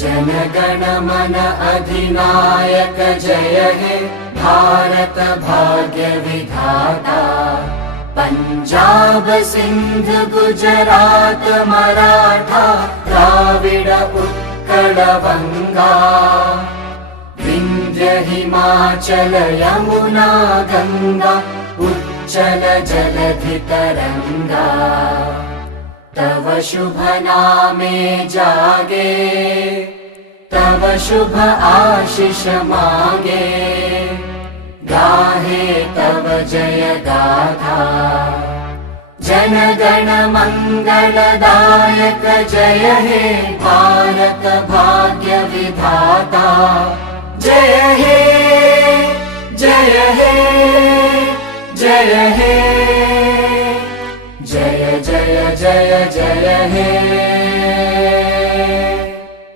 जनगण मन अधिनायक जय हे भारत भाग्य विधाता। पंजाब सिंध गुजरात मराठा द्राविड उत्कल बंगा। विंध्य हिमाचल यमुना गंगा उच्चल जलधि तरंगा। तव शुभ नामे जागे तव शुभ आशीष मागे। गाहे तव जय गाथा जनगण मंगलदायक जय हे भारत भाग्य विधाता। जय हे जय हे जय हे जय जय जय जय हे।